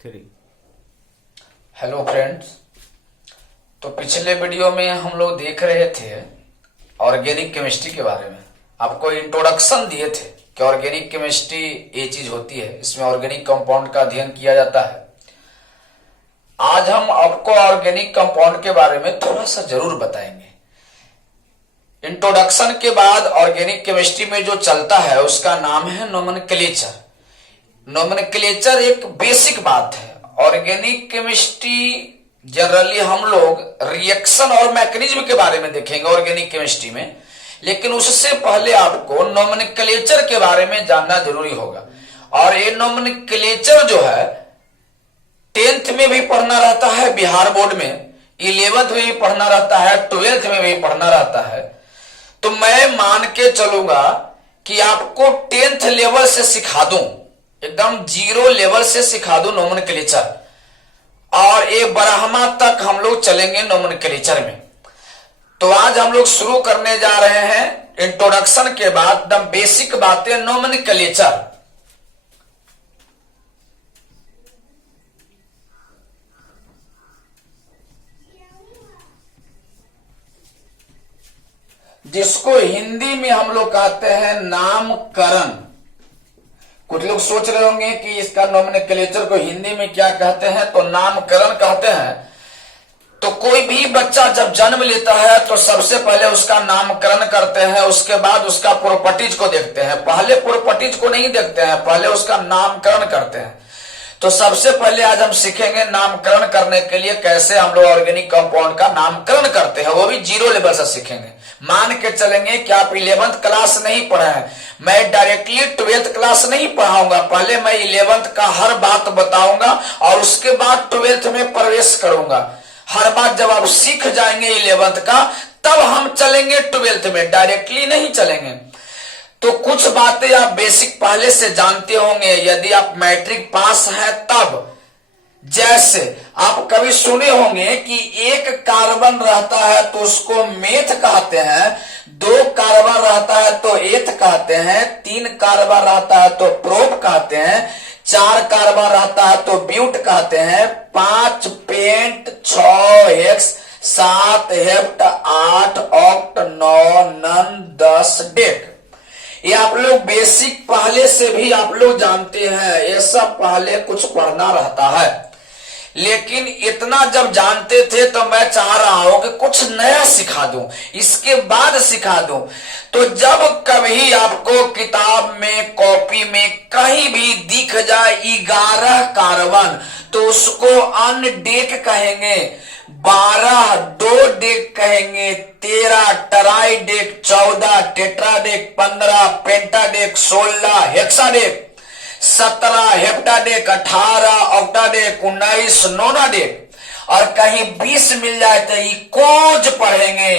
3। Hello friends. तो पिछले video में हम लोग देख रहे थे ऑर्गेनिक केमिस्ट्री के बारे में। आपको इंट्रोडक्शन दिए थे कि ऑर्गेनिक केमिस्ट्री ये चीज होती है, इसमें ऑर्गेनिक कंपाउंड का अध्ययन किया जाता है। आज हम आपको ऑर्गेनिक कंपाउंड के बारे में थोड़ा सा जरूर बताएंगे। इंट्रोडक्शन के बाद ऑर्गेनिक केमिस्ट्री में जो चलता है उसका नाम है नोमेनक्लेचर। नोमेनक्लेचर एक बेसिक बात है। ऑर्गेनिक केमिस्ट्री जनरली हम लोग रिएक्शन और मैकेनिज्म के बारे में देखेंगे ऑर्गेनिक केमिस्ट्री में, लेकिन उससे पहले आपको नोमेनक्लेचर के बारे में जानना जरूरी होगा। और ये नोमेनक्लेचर जो है 10th में भी पढ़ना रहता है बिहार बोर्ड में, 11th में भी पढ़ना रहता है, 12th में भी पढ़ना रहता है। तो मैं मान के चलूंगा कि आपको 10th लेवल से सिखा दूं, एकदम 0 लेवल से सिखा दूं नोमेनक्लेचर, और एक ब्रह्मा तक हम लोग चलेंगे नोमेनक्लेचर में। तो आज हम लोग शुरू करने जा रहे हैं इंट्रोडक्शन के बाद एकदम बेसिक बातें नोमेनक्लेचर। जिसको हिंदी में हम लोग कहते हैं नामकरण। कुछ लोग सोच रहे होंगे कि इसका नोमेनक्लेचर को हिंदी में क्या कहते हैं, तो नामकरण कहते हैं। तो कोई भी बच्चा जब जन्म लेता है तो सबसे पहले उसका नामकरण करते हैं, उसके बाद उसका प्रॉपर्टीज को देखते हैं। पहले प्रॉपर्टीज को नहीं देखते हैं, पहले उसका नामकरण करते हैं। तो सबसे पहले आज हम सीखेंगे नामकरण करने के लिए कैसे हम लोग ऑर्गेनिक कंपाउंड का नामकरण करते हैं, वो भी 0 लेवल से सीखेंगे। मान के चलेंगे कि आप 11th क्लास नहीं पढ़े हैं, मैं डायरेक्टली 12th क्लास नहीं पढ़ाऊंगा। पहले मैं 11th का हर बात बताऊंगा और उसके बाद 12th में प्रवेश करूंगा। हर बात जब आप सीख जाएंगे 11th का, तब हम चलेंगे 12th में, डायरेक्टली नहीं चलेंगे। तो कुछ बातें आप बेसिक पहले से जानते होंगे यदि आप मैट्रिक पास है तब। जैसे आप कभी सुने होंगे कि एक कार्बन रहता है तो उसको मेथ कहते हैं, 2 कार्बन रहता है तो एथ कहते हैं, 3 कार्बन रहता है तो प्रोप कहते हैं, 4 कार्बन रहता है तो ब्यूट कहते हैं, 5 pent, 6 hex, 7 hept, 8 oct, 9 non, 10 dec. ये आप लोग बेसिक पहले से भी आप लोग जानते हैं, ये सब पहले कुछ पढ़ना रहता है। लेकिन इतना जब जानते थे तो मैं चाह रहा हूं कि कुछ नया सिखा दूं, इसके बाद सिखा दूं। तो जब कभी आपको किताब में, कॉपी में कहीं भी दिख जाए 11 कार्बन, तो उसको अनडेक कहेंगे, 12 2 डेक कहेंगे, 13 ट्राइडेक, 14 टेट्राडेक, 15 पेंटाडेक, 16 हेक्साडेक, 17 हेप्टाडेक, 18 ऑक्टाडेक, 19 नोनाडेक, और कहीं 20 मिल जाए तो इकोज पढ़ेंगे।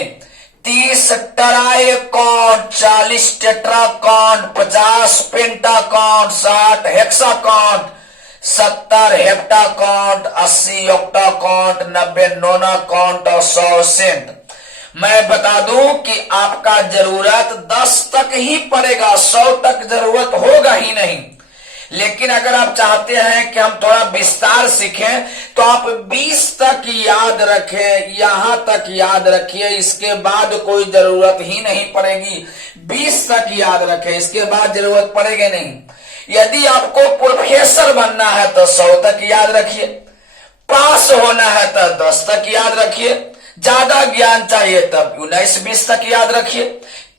30 ट्राइकॉन, 40 टेट्राकॉन, 50 पेंटाकॉन, 60 हेक्साकॉन, 70 हेप्टाकॉन्ट, 80 ऑक्टाकॉन्ट, 90 नोनाकॉन्ट और 100 सेंट। मैं बता दूं कि आपका जरूरत 10 तक ही पड़ेगा, 100 तक जरूरत होगा ही नहीं। लेकिन अगर आप चाहते हैं कि हम थोड़ा विस्तार सीखें तो आप 20 तक याद रखें, यहां तक याद रखिए, इसके बाद कोई जरूरत ही नहीं पड़ेगी। 20 तक याद रखें, इसके बाद जरूरत पड़ेगी नहीं। यदि आपको प्रोफेसर बनना है तो 100 तक याद रखिए, पास होना है तो 10 तक याद रखिए, ज्यादा ज्ञान चाहिए तब 19-20 तक याद रखिए।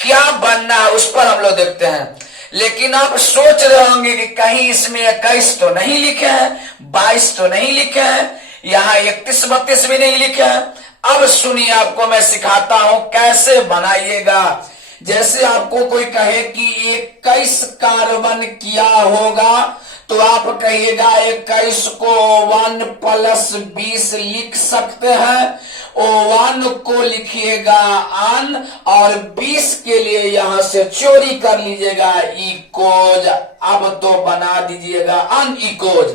क्या बनना है उस पर हम लोग देखते हैं। लेकिन आप सोच रहे होंगे कि कहीं इसमें 21 तो नहीं लिखे हैं, 22 तो नहीं लिखे हैं, यहाँ 31-32 भी नहीं लिखे हैं। अब सुनिए, आपको मैं सिखाता हूं कैसे बनाइएगा। जैसे आपको कोई कहे कि 21 कार्बन किया होगा तो आप कहिएगा 21 को 1 + 20 लिख सकते हैं। ओ 1 को लिखिएगा अन, और 20 के लिए यहां से चोरी कर लीजिएगा इकोज। अब तो बना दीजिएगा अन इकोज।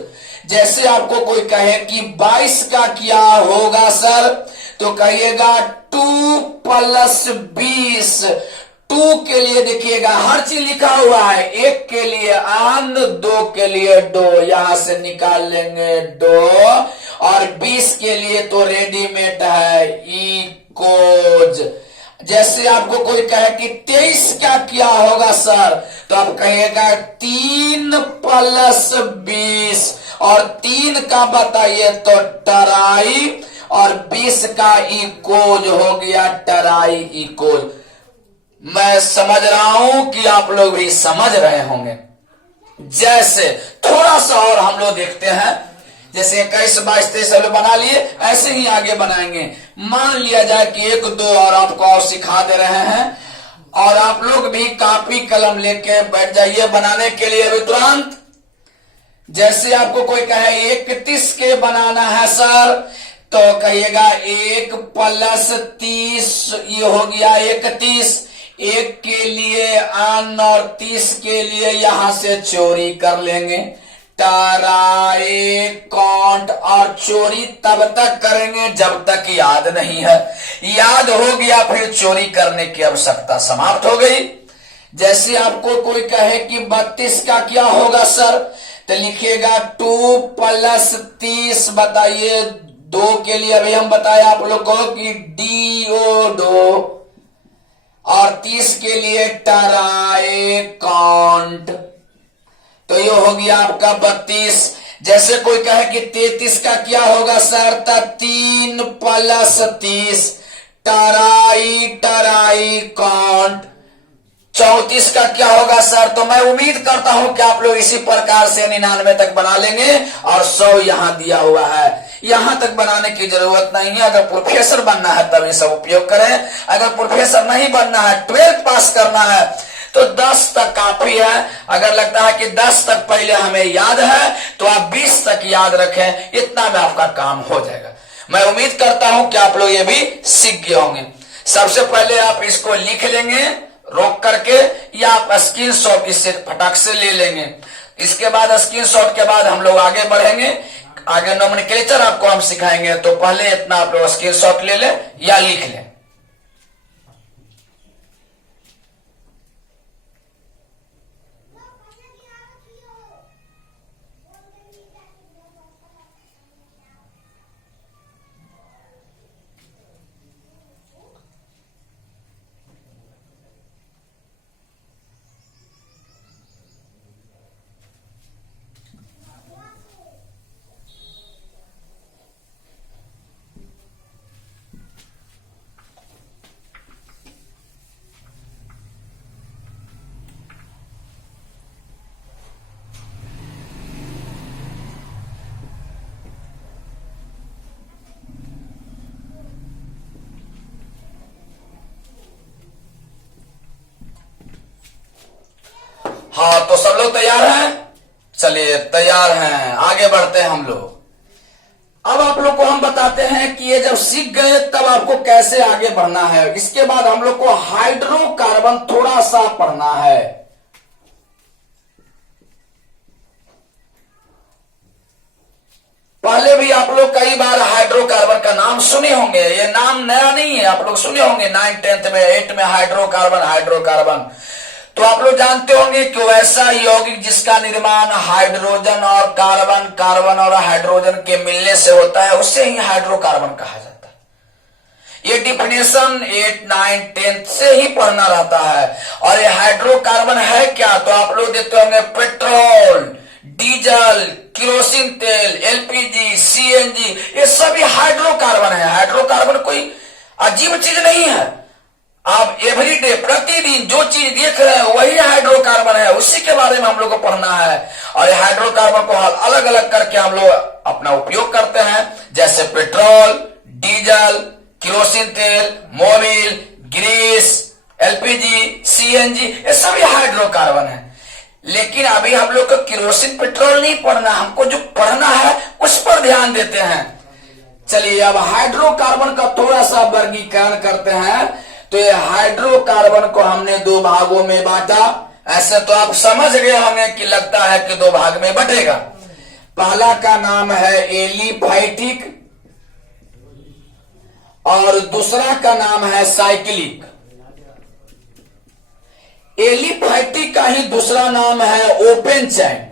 जैसे आपको कोई कहे कि 22 का क्या होगा सर, तो कहिएगा 2 + 20, टू के लिए देखिएगा हर चीज लिखा हुआ है। एक के लिए आन, दो के लिए डो, यहां से निकाल लेंगे डो। और 20 के लिए तो रेडीमेड है इकोज। जैसे आपको कोई कहे कि 23 का क्या होगा सर, तो आप कहिएगा 3 + 20, और 3 का बताइए तो टराई, और 20 का इकोज हो गया टराई इकोज। मैं समझ रहा हूं कि आप लोग भी समझ रहे होंगे। जैसे थोड़ा सा और हम लोग देखते हैं, जैसे 21, 22, 23 सब लोग बना लिए, ऐसे ही आगे बनाएंगे। मान लिया जाए कि 1, 2 और आपको और सिखा दे रहे हैं, और आप लोग भी कापी कलम लेके बैठ जाइए बनाने के लिए अभी तुरंत। जैसे आपको कोई कहे 31 के बनाना है सर, तो कहिएगा 1 + 30, ये हो गया 31। 1 के लिए आन और 30 के लिए यहां से चोरी कर लेंगे, टराए कांट। और चोरी तब तक करेंगे जब तक याद नहीं है। याद हो गया फिर चोरी करने की आवश्यकता समाप्त हो गई। जैसे आपको कोई कहे कि 32 का क्या होगा सर, तो लिखिएगा 2 + 30, बताइए 2 के लिए अभी हम बताए आप लोग को कि डीओ डो, और 30 के लिए टराए कांट, तो ये हो गया आपका 32। जैसे कोई कहे कि 33 का क्या होगा सर, तो 3 + 30, टराई टराई कांट। 34 का क्या होगा सर, तो मैं उम्मीद करता हूं कि आप लोग इसी प्रकार से 99 तक बना लेंगे, और 100 यहां दिया हुआ है। यहां तक बनाने की जरूरत नहीं है। अगर प्रोफेसर बनना है तब ये सब उपयोग करें। अगर प्रोफेसर नहीं बनना है, 12th पास करना है, तो 10 तक काफी है। अगर लगता है कि 10 तक पहले हमें याद है, तो आप 20 तक याद रखें, इतना में आपका काम हो जाएगा। मैं उम्मीद करता हूं कि आप लोग ये भी सीख गए होंगे। सबसे पहले आप इसको लिख लेंगे रोक करके, या आप स्क्रीनशॉट इससे फटाक से ले लेंगे। इसके बाद स्क्रीनशॉट के बाद हम लोग आगे बढ़ेंगे। आगे नोमेनक्लेचर आपको हम सिखाएंगे, तो पहले इतना आप लोग स्क्रीनशॉट ले लें या लिख लें। हाँ, तो सब लोग तैयार हैं? चलिए तैयार हैं, आगे बढ़ते हैं हम लोग। अब आप लोग को हम बताते हैं कि ये जब सीख गए तब आपको कैसे आगे बढ़ना है। इसके बाद हम लोग को हाइड्रोकार्बन थोड़ा सा पढ़ना है। पहले भी आप लोग कई बार हाइड्रोकार्बन का नाम सुने होंगे, ये नाम नया नहीं है, आप लोग सुने होंगे 9th 10th में 8th में हाइड्रोकार्बन। तो आप लोग जानते होंगे कि वैसा यौगिक जिसका निर्माण हाइड्रोजन और कार्बन और हाइड्रोजन के मिलने से होता है, उसे ही हाइड्रोकार्बन कहा जाता है। ये डिफिनेशन 8th 9th 10th से ही पढ़ना रहता है। और ये हाइड्रोकार्बन है क्या, तो आप लोग देते होंगे पेट्रोल, डीजल, केरोसिन तेल, एलपीजी, सीएनजी, ये सभी हाइड्रोकार्बन है। हाइड्रोकार्बन कोई अजीब चीज नहीं है। आप एवरीडे प्रतिदिन जो चीज देख रहे हैं वही हाइड्रोकार्बन है, उसी के बारे में हम लोग को पढ़ना है। और हाइड्रोकार्बन को अलग अलग करके हम लोग अपना उपयोग करते हैं, जैसे पेट्रोल, डीजल, केरोसिन तेल, मोबिल, ग्रीस, एलपीजी, सीएनजी, ये सभी हाइड्रोकार्बन है। लेकिन अभी हम लोग को केरोसिन पेट्रोल नहीं पढ़ना, हमको जो पढ़ना है उस पर ध्यान देते हैं। चलिए अब हाइड्रोकार्बन का थोड़ा सा वर्गीकरण करते हैं। तो ये हाइड्रोकार्बन को हमने 2 भागों में बांटा। ऐसे तो आप समझ गए होंगे कि लगता है कि 2 भाग में बटेगा। पहला का नाम है एलिफैटिक और दूसरा का नाम है साइक्लिक। एलिफैटिक का ही दूसरा नाम है ओपन चैन,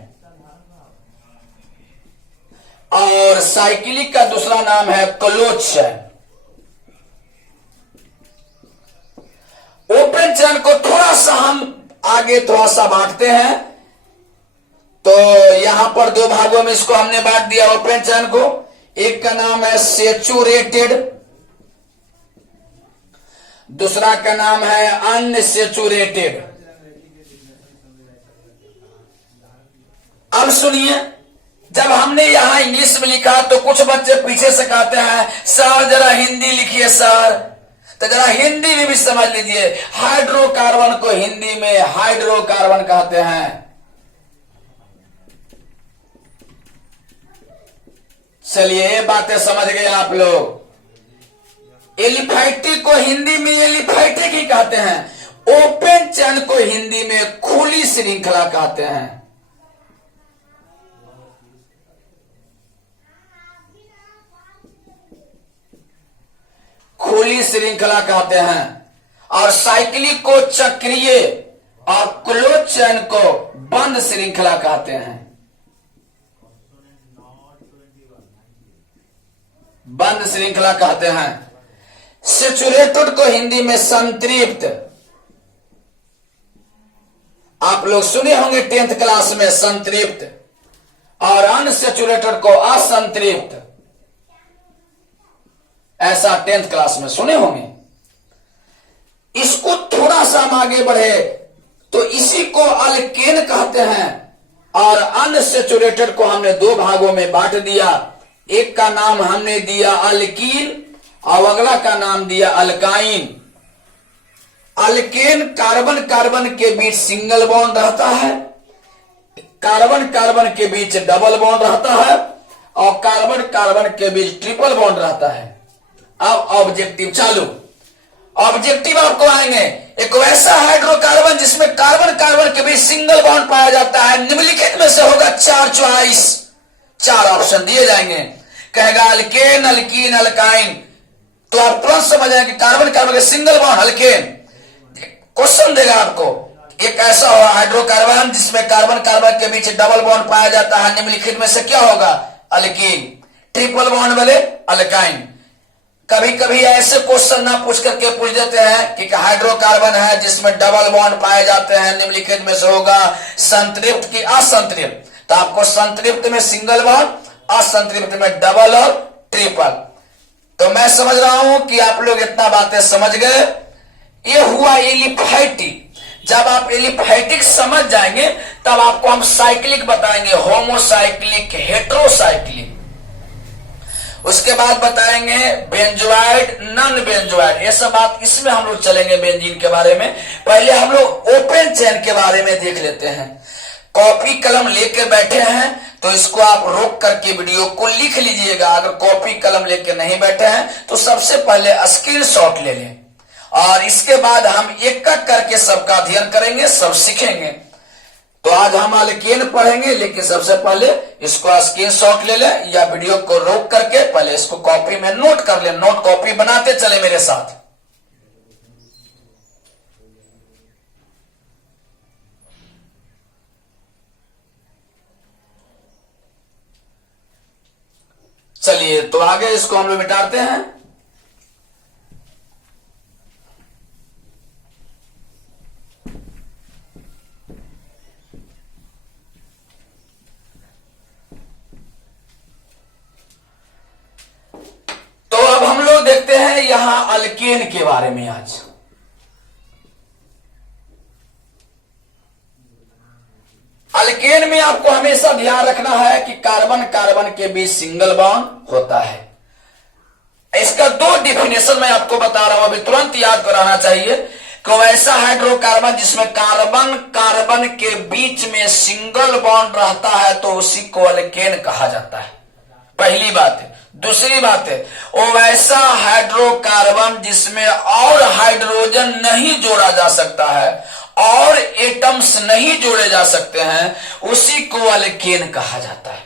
और साइक्लिक का दूसरा नाम है क्लोज चैन। ओपन चैन को थोड़ा सा हम आगे थोड़ा सा बांटते हैं, तो यहां पर दो भागों में इसको हमने बांट दिया ओपन चैन को। एक का नाम है सेचुरेटेड, दूसरा का नाम है अनसेचुरेटेड। अब सुनिए, जब हमने यहां इंग्लिश में लिखा तो कुछ बच्चे पीछे से कहते हैं सर जरा हिंदी लिखिए सर, तो जरा हिंदी में भी समझ लीजिए। हाइड्रोकार्बन को हिंदी में हाइड्रोकार्बन कहते हैं। चलिए ये बातें समझ गए आप लोग। एलिफैटिक को हिंदी में एलिफैटिक ही कहते हैं। ओपन चैन को हिंदी में खुली श्रृंखला कहते हैं। खुली श्रृंखला कहते हैं। और साइक्लिक को चक्रीय और क्लोज चैन को बंद श्रृंखला कहते हैं। बंद श्रृंखला कहते हैं। सेचुरेटेड को हिंदी में संतृप्त, आप लोग सुने होंगे 10th क्लास में संतृप्त, और अनसेचुरेटेड को असंतृप्त, ऐसा 10th क्लास में सुने होंगे। इसको थोड़ा सा हम आगे बढ़े तो इसी को अल्केन कहते हैं, और अनसेचुरेटेड को हमने दो भागों में बांट दिया। एक का नाम हमने दिया अल्कीन और अगला का नाम दिया अल्काइन। अल्केन कार्बन कार्बन के बीच सिंगल बॉन्ड रहता है, कार्बन कार्बन के बीच डबल बॉन्ड रहता है, और कार्बन कार्बन के बीच ट्रिपल बॉन्ड रहता है। अब ऑब्जेक्टिव चालू। ऑब्जेक्टिव आपको आएंगे, एक वैसा हाइड्रोकार्बन जिसमें कार्बन कार्बन के बीच सिंगल बॉन्ड पाया जाता है। निम्नलिखित में से होगा 4 चॉइस, 4 ऑप्शन दिए जाएंगे। कहेगा अल्केन, अल्कीन, अल्काइन, तो आप तुरंत समझ जाएंगे कि कार्बन कार्बन के सिंगल बॉन्ड अल्केन। क्वेश्चन देगा आपको, एक ऐसा होगा हाइड्रोकार्बन जिसमें कार्बन कार्बन के बीच डबल बॉन्ड पाया जाता है, निम्नलिखित में से क्या होगा? अल्कीन। ट्रिपल बॉन्ड वाले अल्काइन। कभी कभी ऐसे क्वेश्चन ना पूछ करके पूछ देते हैं कि हाइड्रोकार्बन है जिसमें डबल बॉन्ड पाए जाते हैं, निम्नलिखित में से होगा संतृप्त की असंतृप्त। तो आपको संतृप्त में सिंगल बॉन्ड, असंतृप्त में डबल और ट्रिपल। तो मैं समझ रहा हूं कि आप लोग इतना बातें समझ गए। ये हुआ एलिफैटिक। जब आप एलिफैटिक समझ जाएंगे तब आपको हम साइक्लिक बताएंगे, होमोसाइक्लिक, हेट्रोसाइक्लिक। उसके बाद बताएंगे बेंजोइड, नॉन बेंजोइड। ये सब बात इसमें हम लोग चलेंगे बेंजीन के बारे में। पहले हम लोग ओपन चेन के बारे में देख लेते हैं। कॉपी कलम लेके बैठे हैं तो इसको आप रोक करके वीडियो को लिख लीजिएगा। अगर कॉपी कलम लेके नहीं बैठे हैं तो सबसे पहले स्क्रीनशॉट ले लें, और इसके बाद हम एक एक करके सबका अध्ययन करेंगे, सब सीखेंगे। तो आज हम अल्केन पढ़ेंगे, लेकिन सबसे पहले इसको स्क्रीनशॉट ले लें या वीडियो को रोक करके पहले इसको कॉपी में नोट कर लें। नोट कॉपी बनाते चले मेरे साथ। चलिए तो आगे इसको हम लोग मिटाते हैं। तो अब हम लोग देखते हैं यहां अल्केन के बारे में। आज अल्केन में आपको हमेशा ध्यान रखना है कि कार्बन कार्बन के बीच सिंगल बॉन्ड होता है। इसका 2 डिफिनेशन मैं आपको बता रहा हूं, अभी तुरंत याद कराना चाहिए कि वैसा हाइड्रोकार्बन जिसमें कार्बन कार्बन के बीच में सिंगल बॉन्ड रहता है तो उसी को अल्केन कहा जाता है। पहली बात है। दूसरी बात है, वो वैसा हाइड्रोकार्बन जिसमें और हाइड्रोजन नहीं जोड़ा जा सकता है और एटम्स नहीं जोड़े जा सकते हैं, उसी को अल्केन कहा जाता है।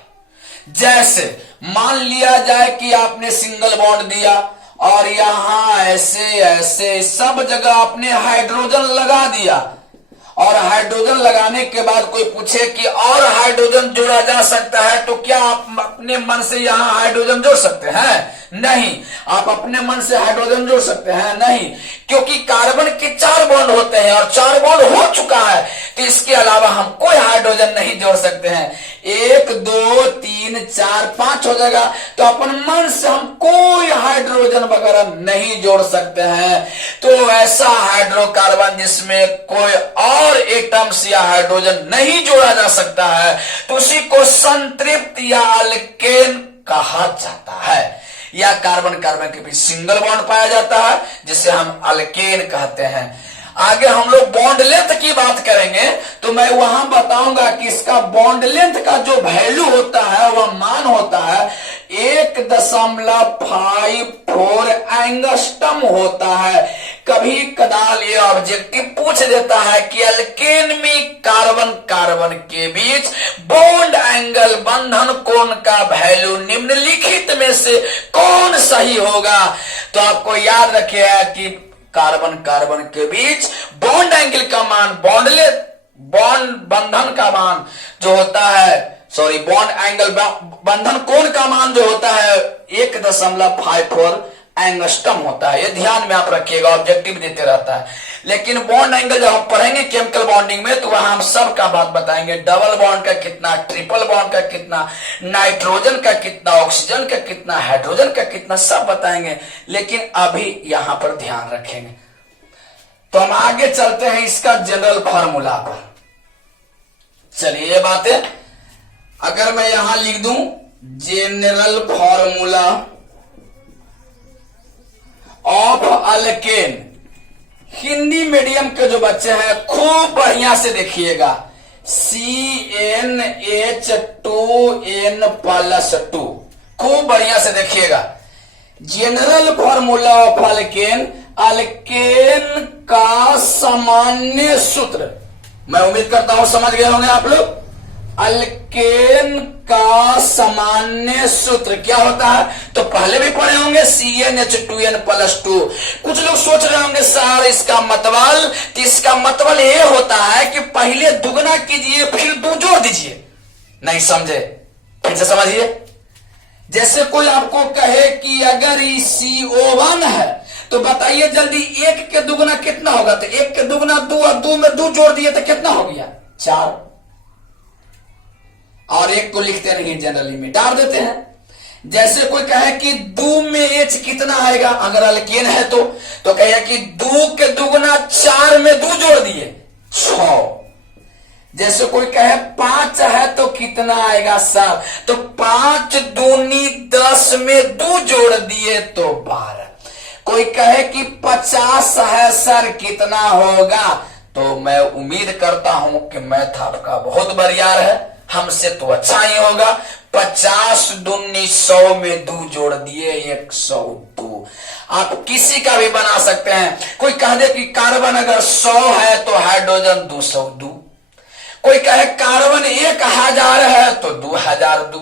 जैसे मान लिया जाए कि आपने सिंगल बॉन्ड दिया और यहां ऐसे ऐसे सब जगह आपने हाइड्रोजन लगा दिया, और हाइड्रोजन लगाने के बाद कोई पूछे कि और हाइड्रोजन जोड़ा जा सकता है, तो क्या आप अपने मन से यहां हाइड्रोजन जोड़ सकते हैं? नहीं। आप अपने मन से हाइड्रोजन जोड़ सकते हैं? नहीं, क्योंकि कार्बन के 4 बॉन्ड होते हैं और 4 बॉन्ड हो चुका है, तो इसके अलावा हम कोई हाइड्रोजन नहीं जोड़ सकते हैं। 1 2 3 4 5 हो जाएगा, तो अपन मन से हम कोई हाइड्रोजन वगैरह नहीं जोड़ सकते हैं। तो ऐसा हाइड्रोकार्बन जिसमें कोई और एटम्स या हाइड्रोजन नहीं जोड़ा जा सकता है, तो उसी को संतृप्त या अल्केन कहा जाता है। या कार्बन कार्बन के बीच सिंगल बॉन्ड पाया जाता है, जिसे हम अल्केन कहते हैं। आगे हम लोग बॉन्ड लेंथ की बात करेंगे, तो मैं वहां बताऊंगा कि इसका बॉन्ड लेंथ का जो वैल्यू होता है, वह मान होता है 1.54 एंगस्ट्रम होता है। कभी कदाल ये ऑब्जेक्टिव पूछ देता है कि अल्केन में कार्बन कार्बन के बीच बॉन्ड एंगल बंधन कोण का वैल्यू निम्नलिखित में से कौन सही होगा? तो आपको याद रखिएगा कि कार्बन कार्बन के बीच बॉन्ड एंगल का मान, बॉन्ड बंधन का मान जो होता है, सॉरी बॉन्ड एंगल बंधन कोण का मान जो होता है 1.54 एंगस्ट्रम होता है। ये ध्यान में आप रखिएगा, ऑब्जेक्टिव देते रहता है। लेकिन बॉन्ड एंगल जब हम पढ़ेंगे केमिकल बॉन्डिंग में, तो वहां हम सब का बात बताएंगे। डबल बॉन्ड का कितना, ट्रिपल बॉन्ड का कितना, नाइट्रोजन का कितना, ऑक्सीजन का कितना, हाइड्रोजन का कितना, सब बताएंगे। लेकिन अभी यहां पर ध्यान रखेंगे। तो हम आगे चलते हैं इसका जनरल फार्मूला पर। चलिए ये बातें अगर मैं यहां लिख दूं, general formula of alkane, Hindi medium के जो बच्चे हैं खूब बढ़िया से देखिएगा। CnH2n+2, खूब बढ़िया से देखिएगा। General formula of alkane, alkane का सामान्य सूत्र, मैं उम्मीद करता हूं समझ गए होंगे आप लोग। अल्केन का सामान्य सूत्र क्या होता है? तो पहले भी पढ़े होंगे, CnH2n+2। कुछ लोग सोच रहे होंगे सर इसका मतलब, तो इसका मतलब ये होता है कि पहले दुगना कीजिए फिर 2 जोड़ दीजिए। नहीं समझे? फिर से समझिए। जैसे कोई आपको कहे कि अगर CO1 है, तो बताइए जल्दी 1 के दुगना कितना होगा? तो 1 के दुगना 2 और 2 में 2 जोड़ दिए तो कितना हो गया? 4। और 1 को लिखते नहीं, जनरली मिटा देते हैं। जैसे कोई कहे कि 2 में H कितना आएगा, अगर अल्केन है तो कहे कि 2 के दुगना 4 में 2 जोड़ दिए 6। जैसे कोई कहे 5 है तो कितना आएगा 7, तो 5 दूनी 10 में 2 जोड़ दिए तो 12। कोई कहे कि 50 है सर कितना होगा, तो मैं उम्मीद करता हूं कि मैथ आपका बहुत बढ़िया है, हमसे तो अच्छा ही होगा। 50 दूनी 100 में 2 जोड़ दिए 102। आप किसी का भी बना सकते हैं। कोई कह दे कि कार्बन अगर 100 है तो हाइड्रोजन 202। कोई कहे कार्बन 1000 है तो 2000 दू।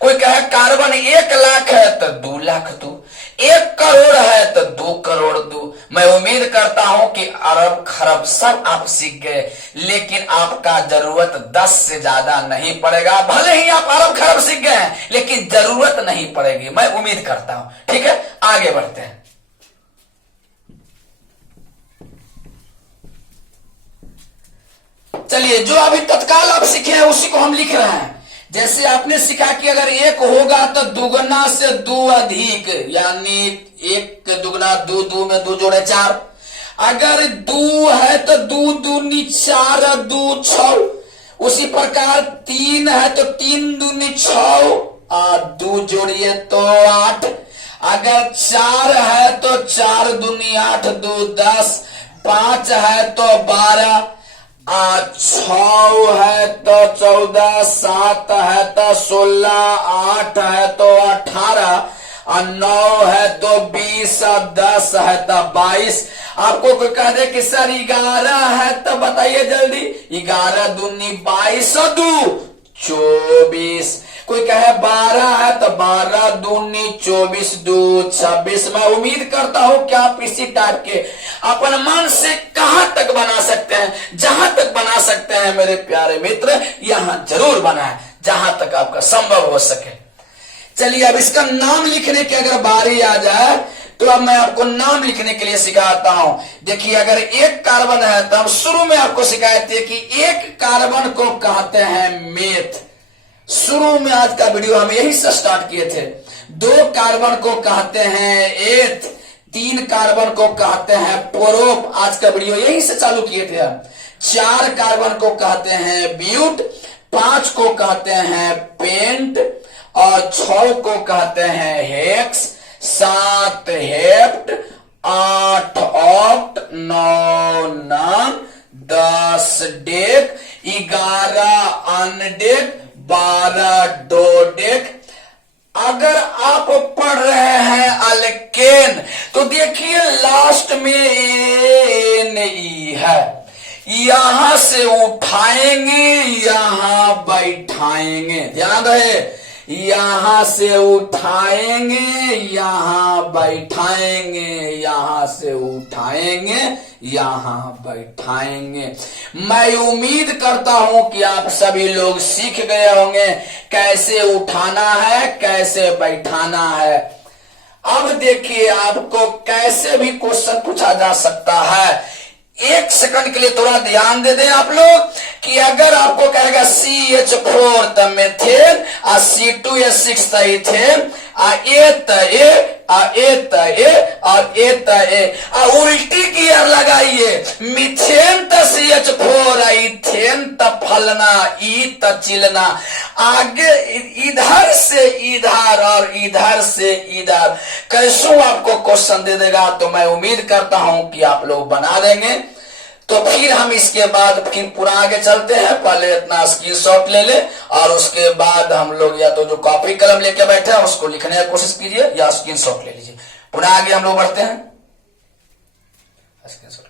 कोई कहे कार्बन 1 लाख है तो 2 लाख दू। 1 करोड़ है तो 2 करोड़ दू। मैं उम्मीद करता हूं कि अरब खरब सब आप सीख गए, लेकिन आपका जरूरत 10 से ज्यादा नहीं पड़ेगा। भले ही आप अरब खरब सीख गए हैं, लेकिन जरूरत नहीं पड़ेगी, मैं उम्मीद करता हूं। ठीक है, आगे बढ़ते हैं। चलिए, जो अभी तत्काल आप सीखे हैं उसी को हम लिख रहे हैं। जैसे आपने सीखा कि अगर 1 होगा तो दुगना से 2 अधिक, यानी 1 के दुगना 2, 2 में 2 जोड़े 4। अगर 2 है तो 2 दूनी 4 और 2 6। उसी प्रकार 3 है तो 3 दूनी 6 और 2 जोड़िए तो 8। अगर 4 है तो 4 दूनी 8, 2 10। 5 है तो 12, 6 है तो 14, 7 है तो 16, 8 है तो 18 और 9 है तो 20 और 10 है तो 22। आपको कोई कह दे कि सर 11 है तो बताइए जल्दी। 11 दूनी 22 और 2 24। कोई कहे 12 है तो 12 दूनी 24 2 26। मैं उम्मीद करता हूं कि आप इसी टाइप के अपन मन से कहां तक बना सकते हैं, जहां तक बना सकते हैं मेरे प्यारे मित्र, यहां जरूर बनाएं जहां तक आपका संभव हो सके। चलिए अब इसका नाम लिखने की अगर बारी आ जाए तो अब मैं आपको नाम लिखने के लिए सिखाता हूं। देखिए अगर एक कार्बन है तो हम शुरू में आपको सिखाए थे कि एक कार्बन को कहते हैं मेथ। शुरू में आज का वीडियो हम यही से स्टार्ट किए थे। 2 कार्बन को कहते हैं एथ, 3 कार्बन को कहते हैं प्रोप, आज का वीडियो यही से चालू किए थे हम। 4 कार्बन को कहते हैं ब्यूट, 5 को कहते हैं पेंट और 6 को कहते हैं hex, 7 hept, 8 oct, 9 non, 10 deck, 11 अनडेक, 12 डोडेक। अगर आप पढ़ रहे हैं अल्केन तो देखिए लास्ट में एन है, यहां से उठाएंगे यहां बैठाएंगे, ध्यान रहे, यहां से उठाएंगे यहां बैठाएंगे, यहां से उठाएंगे यहां बैठाएंगे। मैं उम्मीद करता हूं कि आप सभी लोग सीख गए होंगे कैसे उठाना है, कैसे बैठाना है। अब देखिए आपको कैसे भी क्वेश्चन पूछा जा सकता है। 1 सेकंड के लिए थोड़ा ध्यान दे दें आप लोग कि अगर आपको कहेगा CH4 त मेथेन और C2H6 त इथेन और उल्टी गियर लगाइए, मिथेन त CH4 इथेन त फलना ई त चिलना, आगे इधर से इधर और इधर से इधर कैसो आपको क्वेश्चन दे देगा। तो मैं उम्मीद करता हूं कि आप लोग बना देंगे। तो फिर हम इसके बाद फिर पूरा आगे चलते हैं। पहले इतना स्क्रीनशॉट ले ले और उसके बाद हम लोग या तो जो कॉपी कलम लेके बैठे हैं उसको लिखने की कोशिश कीजिए या स्क्रीनशॉट ले लीजिए। पुनः आगे हम लोग बढ़ते हैं। स्क्रीनशॉट